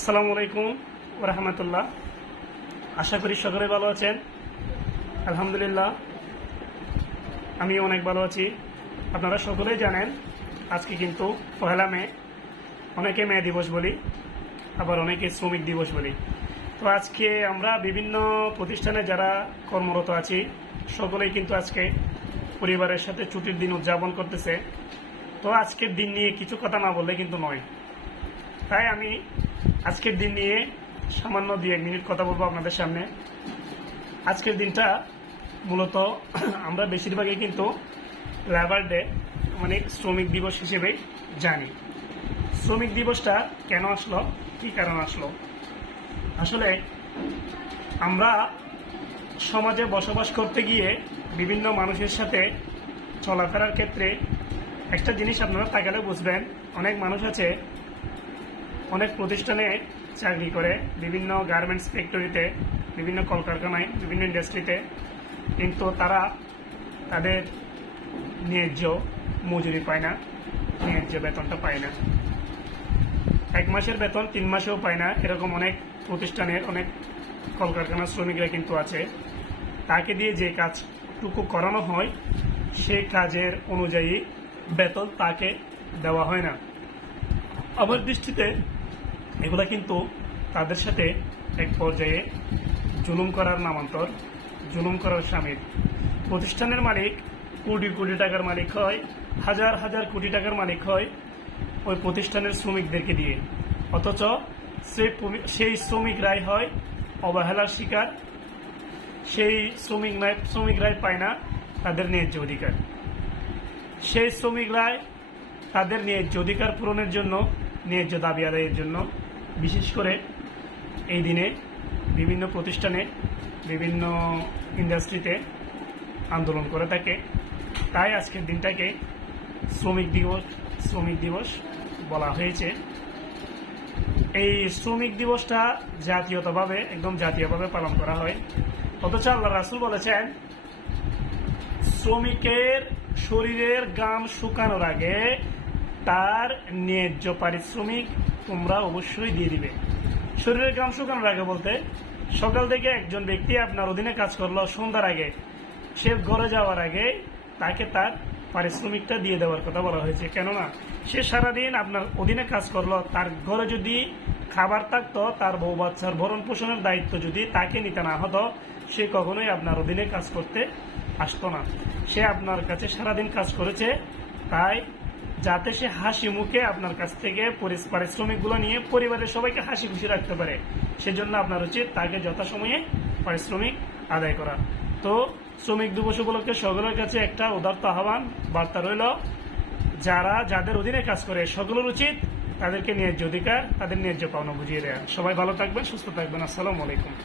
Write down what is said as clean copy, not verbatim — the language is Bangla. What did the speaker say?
আসসালামু আলাইকুম ওয়া রাহমাতুল্লাহ। আশা করি সকলে ভালো আছেন। আলহামদুলিল্লাহ আমি অনেক ভালো আছি। আপনারা সকলেই জানেন আজকে কিন্তু পহেলা মে, অনেকে মে দিবস বলি, আবার অনেকে শ্রমিক দিবস বলি। তো আজকে আমরা বিভিন্ন প্রতিষ্ঠানে যারা কর্মরত আছি সকলেই কিন্তু আজকে পরিবারের সাথে ছুটির দিন উদযাপন করতেছে। তো আজকের দিন নিয়ে কিছু কথা না বললে কিন্তু নয়, তাই আমি আজকের দিন নিয়ে সামান্য 2-1 মিনিট কথা বলবো আপনাদের সামনে। আজকের দিনটা মূলত আমরা বেশিরভাগই কিন্তু লেবার ডে মানে শ্রমিক দিবস হিসেবে জানি। শ্রমিক দিবসটা কেন আসলো, কি কারণ আসলো? আসলে আমরা সমাজে বসবাস করতে গিয়ে বিভিন্ন মানুষের সাথে চলাফেরার ক্ষেত্রে একটা জিনিস আপনারা তাকালে বুঝবেন, অনেক মানুষ আছে অনেক প্রতিষ্ঠানে চাকরি করে, বিভিন্ন গার্মেন্টস ফ্যাক্টরিতে, বিভিন্ন কলকারখানায়, বিভিন্ন ইন্ডাস্ট্রিতে, কিন্তু তারা তাদের ন্যায্য মজুরি পায় না, ন্যায্য বেতনটা পায় না। 1 মাসের বেতন 3 মাসেও পায় না। এরকম অনেক প্রতিষ্ঠানের, অনেক কলকারখানার শ্রমিকরা কিন্তু আছে। তাকে দিয়ে যে কাজটুকু করানো হয় সেই কাজের অনুযায়ী বেতন তাকে দেওয়া হয় না। আমার দৃষ্টিতে এগুলা কিন্তু তাদের সাথে এক পর্যায়ে জুলুম করার নামান্তর, জুলুম করার শামিল। প্রতিষ্ঠানের মালিক কোটি কোটি টাকার মালিক হয়, হাজার হাজার কোটি টাকার মালিক হয় ওই প্রতিষ্ঠানের শ্রমিকদেরকে দিয়ে, অথচ সেই শ্রমিকরাই হয় অবহেলার শিকার। সেই শ্রমিকরাই পায় না তাদের ন্যায্য অধিকার। সেই শ্রমিকরাই তাদের ন্যায্য অধিকার পূরণের জন্য, ন্যায্য দাবি আদায়ের জন্য বিশেষ করে এই দিনে বিভিন্ন প্রতিষ্ঠানে, বিভিন্ন ইন্ডাস্ট্রিতে আন্দোলন করে থাকে। তাই আজকের দিনটাকে শ্রমিক দিবস বলা হয়েছে। এই শ্রমিক দিবসটা একদম জাতীয়ভাবে পালন করা হয়। অথচ আল্লাহ রাসূল বলেছেন, শ্রমিকের শরীরের ঘাম শুকানোর আগে তার ন্যায্য পারিশ্রমিক তোমরা অবশ্যই দিয়ে দিবে। শরীরের ঘাম শুকানোর আগে বলতে সকাল থেকে একজন ব্যক্তি আপনার অধীনে কাজ করলো, সন্ধ্যার আগে সে ঘরে যাওয়ার আগে তাকে তার পারিশ্রমিকটা দিয়ে দেওয়ার কথা বলা হয়েছে। কেননা সে সারাদিন আপনার অধীনে কাজ করলো, তার ঘরে যদি খাবার থাকতো, তার বউ বাচ্চার ভরণ পোষণের দায়িত্ব যদি তাকে নিতে না হতো, সে কখনোই আপনার অধীনে কাজ করতে আসতো না। সে আপনার কাছে সারাদিন কাজ করেছে, তাই যাতে সে হাসি মুখে আপনার কাছ থেকে পারিশ্রমিকগুলো নিয়ে পরিবারের সবাইকে হাসি খুশি রাখতে পারে, সেজন্য আপনার উচিত তাকে যথাসময়ে পারিশ্রমিক আদায় করা। তো শ্রমিক দিবস উপলক্ষে সকলের কাছে একটা উদাত্ত আহ্বান, বার্তা রইল, যাদের অধীনে কাজ করে সকলের উচিত তাদেরকে ন্যায্য অধিকার, তাদের ন্যায্য পাওনা বুঝিয়ে দেয়া। সবাই ভালো থাকবেন, সুস্থ থাকবেন। আসসালামু আলাইকুম।